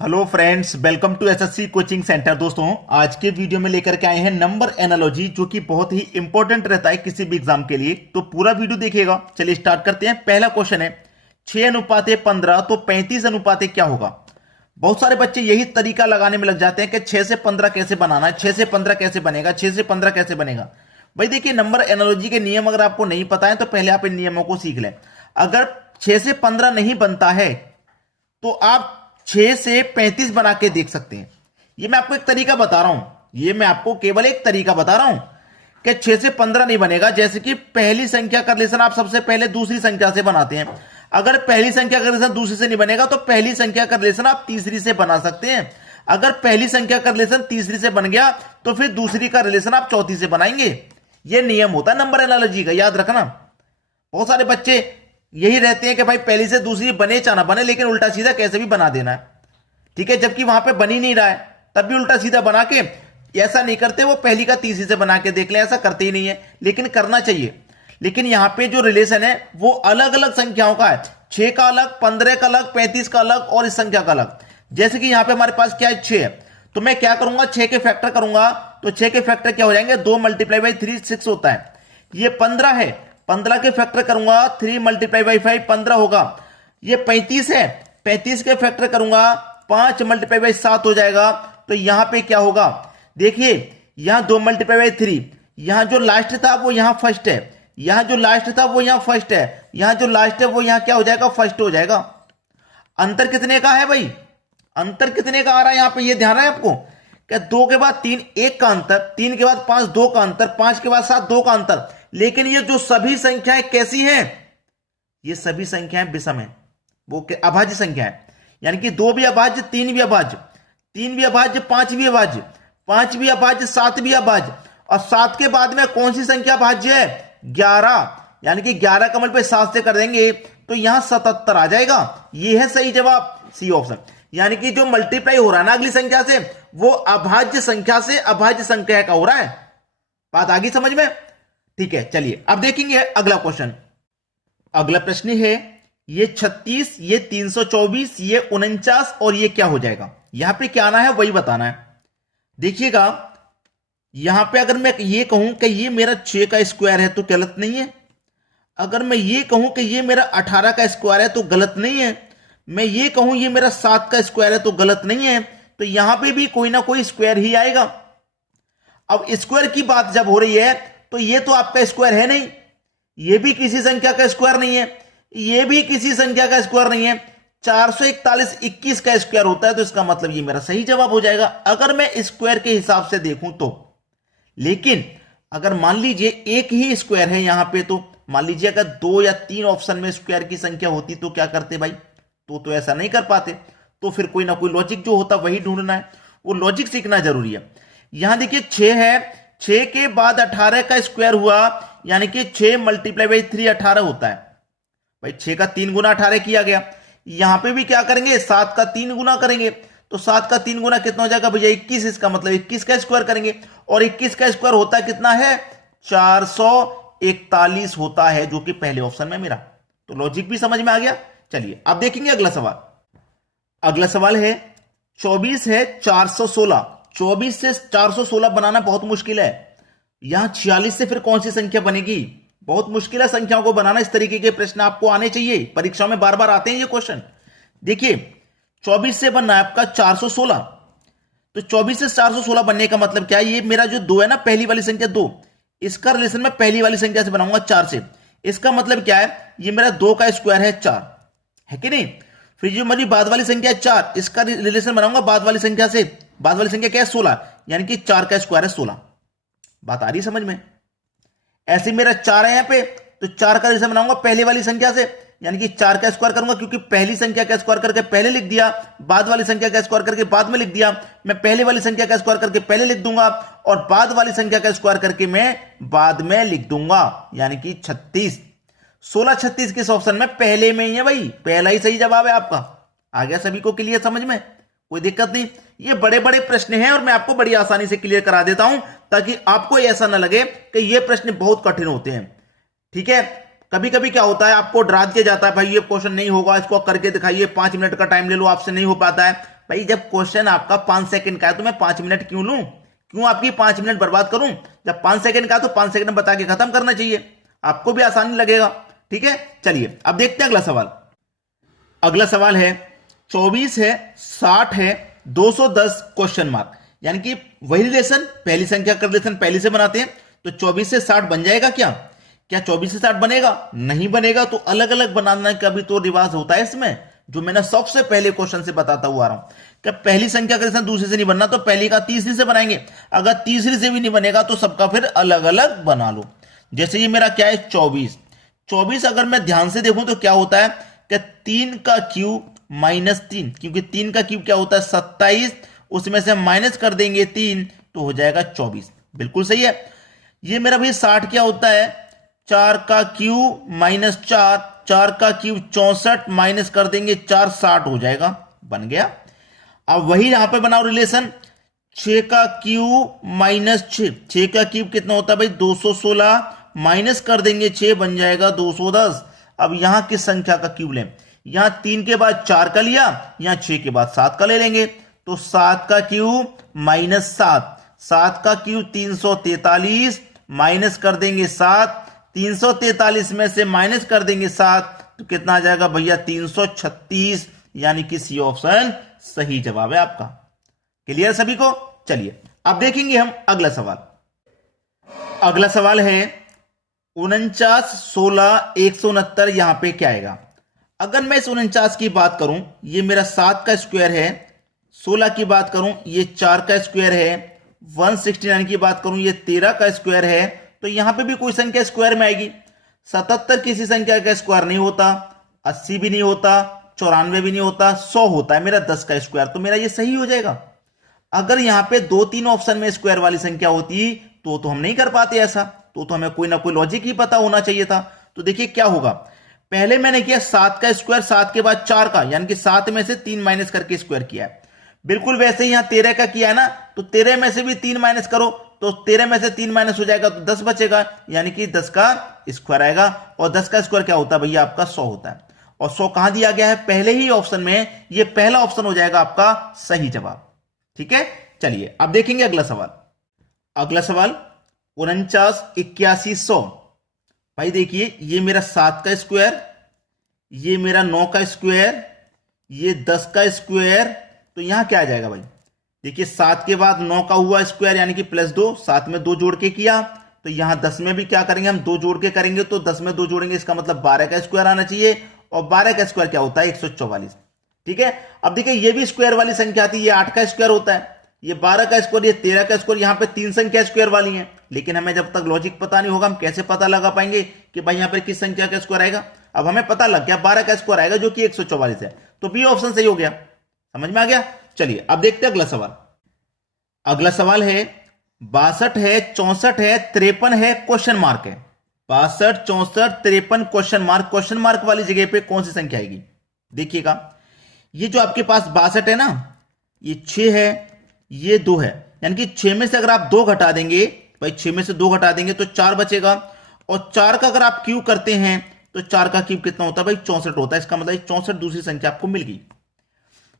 Hello friends, welcome to SSC coaching centre. दोस्तों, आज के वीडियो में लेकर के आए हैं नंबर एनालॉजी, जो कि बहुत ही इंपॉर्टेंट रहता है किसी भी एग्जाम के लिए। तो पूरा वीडियो देखिएगा। चलिए स्टार्ट करते हैं। पहला क्वेश्चन है 6:15, तो 35 क्या होगा। बहुत सारे बच्चे यही तरीका लगाने में लग जाते हैं कि 6 से 15 कैसे बनाना है, 6 से 15 कैसे बनेगा, 6 से 15 कैसे बनेगा। भाई देखिए, नंबर एनालॉजी के नियम अगर आपको नहीं पता है तो पहले आप इन नियमों को सीख लें। अगर 6 से 15 नहीं बनता है तो आप 6 से 35 बना के देख सकते हैं। ये मैं आपको एक तरीका बता रहा हूं, ये मैं आपको केवल एक तरीका बता रहा हूं कि 6 से 15 नहीं बनेगा। जैसे कि पहली संख्या का रिलेशन आप सबसे पहले दूसरी संख्या से बनाते हैं। अगर पहली संख्या का रिलेशन दूसरी से नहीं बनेगा तो पहली संख्या का रिलेशन आप तीसरी से बना सकते हैं। अगर पहली संख्या का रिलेशन तीसरी से बन गया तो फिर दूसरी का रिलेशन आप चौथी से बनाएंगे। यह नियम होता है नंबर एनालॉजी का, याद रखना। बहुत सारे बच्चे यही रहते हैं कि भाई पहली से दूसरी बने चाहे ना बने, लेकिन उल्टा सीधा कैसे भी बना देना है। ठीक है, जबकि वहां पे बन ही नहीं रहा है तब भी उल्टा सीधा बना के, ऐसा नहीं करते वो पहली का तीसरी से बना के देख ले, ऐसा करते ही नहीं है, लेकिन करना चाहिए। लेकिन यहां पे जो रिलेशन है वो अलग अलग संख्याओं का है। 6 का अलग, 15 का अलग, 35 का अलग और इस संख्या का अलग। जैसे कि यहां पे हमारे पास क्या है, 6 है, तो मैं क्या करूंगा, 6 के फैक्टर करूंगा। तो 6 के फैक्टर क्या हो जाएंगे, 2 × 3 6 होता है। ये 15 है, 15 के फैक्टर करूंगा 3 × 5 15 होगा। ये 35 है, 35 के फैक्टर करूंगा 5 × 7 हो जाएगा। तो यहां पे क्या होगा, देखिए यहां 2 × 3, यहां जो लास्ट था वो यहां फर्स्ट है, यहां जो लास्ट था वो यहां फर्स्ट है, यहां जो लास्ट है वो यहां क्या हो जाएगा, फर्स्ट हो जाएगा। अंतर कितने का है भाई, अंतर कितने का आ रहा है यहां पे, ये ध्यान है आपको। क्या 2 के बाद 3 1 का अंतर, 3 के बाद 5 2 का अंतर, 5 के बाद 7 2 का अंतर। लेकिन ये जो सभी संख्याएं कैसी हैं, ये सभी संख्याएं विषम है, वो अभाज्य संख्या है। यानी कि 2 भी अभाज्य, 3 भी अभाज्य, 3 भी अभाज्य, 5 भी अभाज्य, 5 भी अभाज्य, 7 भी अभाज्य। और 7 के बाद में कौन सी संख्या अभाज्य है, 11। यानी कि 11 कमल पे 7 से कर देंगे तो यहां 77 आ जाएगा। ये है सही जवाब, सी ऑप्शन। यानी कि जो मल्टीप्लाई हो रहा है ना अगली संख्या से, वो अभाज्य संख्या से अभाज्य संख्या का हो रहा है। बात आ गई समझ में। ठीक है, चलिए अब देखेंगे अगला क्वेश्चन। अगला प्रश्न है ये 36, ये 324, ये 49 और ये क्या हो जाएगा। यहां पे क्या आना है वही बताना है। देखिएगा, यहां पे अगर मैं ये कहूं कि ये मेरा 6 का स्क्वायर है तो गलत नहीं है। अगर मैं ये कहूं कि ये मेरा 18 का स्क्वायर है तो गलत नहीं है। मैं ये कहूं ये मेरा 7 का स्क्वायर है तो गलत नहीं है। तो यहां पे भी कोई ना कोई स्क्वायर ही आएगा। अब स्क्वायर की बात जब हो रही है तो ये तो आपका स्क्वायर है नहीं, ये भी किसी संख्या का स्क्वायर नहीं है, ये भी किसी संख्या का स्क्वायर नहीं है। 441 21 का स्क्वायर होता है, तो इसका मतलब ये मेरा सही जवाब हो जाएगा अगर मैं स्क्वायर के हिसाब से देखूं तो। लेकिन अगर मान लीजिए एक ही स्क्वायर है यहां पे, तो मान लीजिए अगर 2 या 3 ऑप्शन में स्क्वायर की संख्या होती तो क्या करते भाई, तो ऐसा नहीं कर पाते। तो फिर कोई ना कोई लॉजिक जो होता वही ढूंढना है, वो लॉजिक सीखना जरूरी है। यहां देखिए 6 है, 6 के बाद 18 का स्क्वायर हुआ, यानी कि 6 × 3 18 होता है। भाई 6 का 3 गुना 18 किया गया। यहां पे भी क्या करेंगे, 7 का 3 गुना करेंगे। तो 7 का 3 गुना कितना हो जाएगा भैया, 21। इसका मतलब 21 का स्क्वायर करेंगे, और 21 का स्क्वायर होता है कितना है, 441 होता है, जो कि पहले ऑप्शन में मेरा। तो लॉजिक भी समझ में आ गया। चलिए अब देखेंगे अगला सवाल। अगला सवाल है 24 है 416, 24 से 416 बनाना बहुत मुश्किल है। यहां 46 से फिर कौन सी संख्या बनेगी, बहुत मुश्किल है संख्याओं को बनाना। इस तरीके के प्रश्न आपको आने चाहिए, परीक्षा में बार बार आते हैं ये क्वेश्चन। देखिए 24 से बनना है आपका 416, तो 24 से 416 बनने का मतलब क्या है, ये मेरा जो 2 है ना, पहली वाली संख्या 2, इसका रिलेशन मैं पहली वाली संख्या से बनाऊंगा 4 से। इसका मतलब क्या है, ये मेरा 2 का स्क्वायर है 4, है कि नहीं। फिर जो मेरी बाद वाली संख्या है 4, इसका रिलेशन बनाऊंगा बाद वाली संख्या से। बाद वाली संख्या क्या है, 16, यानी कि 4 का स्क्वायर है 16। बात आ रही समझ में। ऐसे मेरा 4 है यहां पे, तो 4 का रिलेशन बनाऊंगा पहले वाली संख्या से, यानी कि 4 का स्क्वायर करूंगा, क्योंकि पहली संख्या का स्क्वायर करके पहले लिख दिया, बाद वाली संख्या का स्क्वायर करके बाद में लिख दिया। मैं पहले वाली संख्या का स्क्वायर करके पहले लिख दूंगा, और बाद वाली संख्या का स्क्वायर करके मैं बाद में लिख दूंगा, यानी कि 36। 16 36 किस ऑप्शन में, पहले में ही है भाई, पहला ही सही जवाब है आपका। आ गया सभी को क्लियर समझ में, कोई दिक्कत नहीं। ये बड़े बड़े प्रश्न हैं और मैं आपको बड़ी आसानी से क्लियर करा देता हूं, ताकि आपको ऐसा ना लगे कि ये प्रश्न बहुत कठिन होते हैं। ठीक है, कभी कभी क्या होता है, आपको डरा दिया जाता है भाई ये क्वेश्चन नहीं होगा, इसको करके दिखाइए, 5 मिनट का टाइम ले लो, आपसे नहीं हो पाता है। भाई जब क्वेश्चन आपका 5 सेकंड का है तो मैं 5 मिनट क्यों लूं, क्यों आपकी 5 मिनट बर्बाद करूं? जब 5 सेकंड का तो 5 सेकंड में बता के खत्म करना चाहिए, आपको भी आसानी लगेगा। ठीक है, चलिए अब देखते हैं अगला सवाल। अगला सवाल है 24 है, 60 है, 210 क्वेश्चन मार्क, यानी कि वही रिलेशन, पहली संख्या का रिलेशन पहले से बनाते हैं। तो 24 से 60 बन जाएगा क्या? क्या 24 से 60 बनेगा? नहीं बनेगा। तो अलग अलग बनाने का भी तो रिवाज होता है इसमें, जो मैंने सबसे पहले क्वेश्चन से बताता हुआ आ रहा हूं कि पहली संख्या का रिलेशन दूसरे से नहीं बनना, तो पहली का तीसरी से बनाएंगे। अगर तीसरी से भी नहीं बनेगा तो सबका फिर अलग अलग बना लो। जैसे ये मेरा क्या है 24, अगर मैं ध्यान से देखूं तो क्या होता है कि 3 का क्यूब माइनस 3, क्योंकि 3 का क्यूब क्या होता है 27, उसमें से माइनस कर देंगे 3 तो हो जाएगा 24। बिल्कुल सही है। ये मेरा भाई 60 क्या होता है 4 का क्यूब माइनस 4, 4 का क्यूब 64 माइनस कर देंगे 4, 60 हो जाएगा, बन गया। अब वही यहां पे बनाओ रिलेशन 6 का क्यूब माइनस 6, 6 का क्यूब कितना होता है भाई 216 माइनस कर देंगे 6 बन जाएगा 210। अब यहां किस संख्या का क्यूब लें? यहां 3 के बाद 4 का लिया, यहां 6 के बाद 7 का ले लेंगे। तो 7 का क्यूब माइनस 7, 7 का क्यूब 343 माइनस कर देंगे 7, 343 में से माइनस कर देंगे 7 तो कितना आ जाएगा भैया 336, यानी कि सी ऑप्शन सही जवाब है आपका। क्लियर सभी को? चलिए अब देखेंगे हम अगला सवाल। अगला सवाल है 49, 16, 169, यहां पे क्या आएगा? अगर मैं इस 49 की बात करूं, ये मेरा 7 का स्क्वायर है, 16 की बात करूं ये 4 का स्क्वायर है, 169 की बात करूं ये 13 का स्क्वायर है, तो यहां पे भी कोई संख्या स्क्वायर में आएगी। 77 किसी संख्या का स्क्वायर नहीं होता, 80 भी नहीं होता, 94 भी नहीं होता, 100 होता है मेरा 10 का स्क्वायर, तो मेरा ये सही हो जाएगा। अगर यहां पे 2-3 ऑप्शन में स्क्वायर वाली संख्या होती तो हम नहीं कर पाते ऐसा, तो हमें कोई ना कोई लॉजिक ही पता होना चाहिए था। तो देखिए क्या होगा, पहले मैंने किया 7 का स्क्वायर, 7 के बाद 4 का, यानी कि 7 में से 3 माइनस करके स्क्वायर किया है। बिल्कुल वैसे ही यहां 13 का किया है ना, तो 13 में से भी 3 माइनस करो, तो 13 में से 3 माइनस हो जाएगा तो 10 बचेगा, यानी कि 10 का स्क्वायर आएगा। और 10 का स्क्वायर क्या होता है भैया आपका 100 होता है। और 100 कहां दिया गया है? पहले ही ऑप्शन में, ये पहला ऑप्शन हो जाएगा आपका सही जवाब। ठीक है, चलिए अब देखेंगे अगला सवाल। अगला सवाल 49, 81, 100। भाई देखिए ये मेरा 7 का स्क्वायर, ये मेरा 9 का स्क्वायर, ये 10 का स्क्वायर, तो यहां क्या आ जाएगा भाई? देखिए 7 के बाद 9 का हुआ स्क्वायर यानी कि +2, 7 में 2 जोड़ के किया, तो यहां 10 में भी क्या करेंगे हम 2 जोड़ के करेंगे, तो 10 में 2 जोड़ेंगे, इसका मतलब 12 का स्क्वायर आना चाहिए। और 12 का स्क्वायर क्या होता है 144। ठीक है, अब देखिए ये भी स्क्वायर वाली संख्या थी, ये 8 का स्क्वायर होता है, ये 12 का स्क्वायर, ये 13 का स्क्वायर, यहां पे 3 संख्या स्क्वायर वाली हैं। लेकिन हमें जब तक लॉजिक पता नहीं होगा हम कैसे पता लगा पाएंगे कि भाई यहां पर किस संख्या का स्क्वायर आएगा? अब हमें पता लग गया 12 का स्क्वायर आएगा जो कि 144 है, तो बी ऑप्शन सही हो गया। समझ में आ गया? चलिए अब देखते हैं अगला सवाल। अगला सवाल है 62 है, 64 है, 53 है, क्वेश्चन मार्क है। 62, 64, 53 क्वेश्चन मार्क वाली जगह पे कौन सी संख्या आएगी? देखिएगा ये जो आपके पास 62 है ना, ये 6 है, ये 2 है, यानी कि 6 में से अगर आप 2 घटा देंगे, भाई 6 में से 2 घटा देंगे तो 4 बचेगा। और 4 का अगर आप क्यूब करते हैं तो 4 का क्यूब कितना होता है भाई 64 होता है, इसका मतलब 64 दूसरी संख्या आपको मिल गई।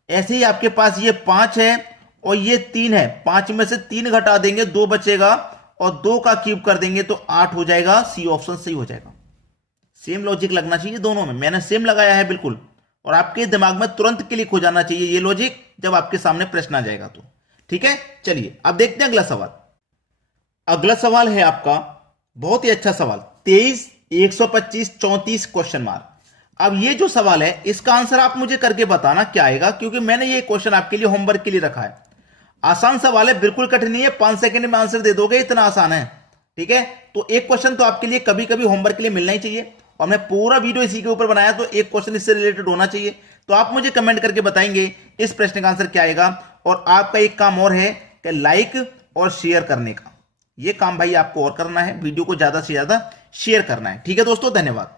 ऐसे ही आपके पास ये 5 है और ये 3 है, 5 में से 3 घटा देंगे 2 बचेगा, और 2 का क्यूब कर देंगे तो 8 हो जाएगा, सी ऑप्शन सही हो जाएगा। सेम लॉजिक लगना चाहिए दोनों में, मैंने सेम लगाया है बिल्कुल, और आपके दिमाग में तुरंत क्लिक हो जाना चाहिए ये लॉजिक जब आपके सामने प्रश्न आ जाएगा तो। ठीक है, चलिए अब देखते हैं अगला सवाल। अगला सवाल है आपका बहुत ही अच्छा सवाल 23, 125, 34 क्वेश्चन मार्क। अब ये जो सवाल है इसका आंसर आप मुझे करके बताना क्या आएगा, क्योंकि मैंने ये क्वेश्चन आपके लिए होमवर्क के लिए रखा है। आसान सवाल है, बिल्कुल कठिन नहीं है, 5 सेकंड में आंसर दे दोगे, इतना आसान है। ठीक है, तो एक क्वेश्चन तो आपके लिए कभी कभी होमवर्क के लिए मिलना ही चाहिए, और मैं पूरा वीडियो इसी के ऊपर बनाया तो एक क्वेश्चन इससे रिलेटेड होना चाहिए। तो आप मुझे कमेंट करके बताएंगे इस प्रश्न का आंसर क्या आएगा। और आपका एक काम और है कि लाइक और शेयर करने का, ये काम भाई आपको और करना है, वीडियो को ज्यादा से ज्यादा शेयर करना है। ठीक है दोस्तों, धन्यवाद।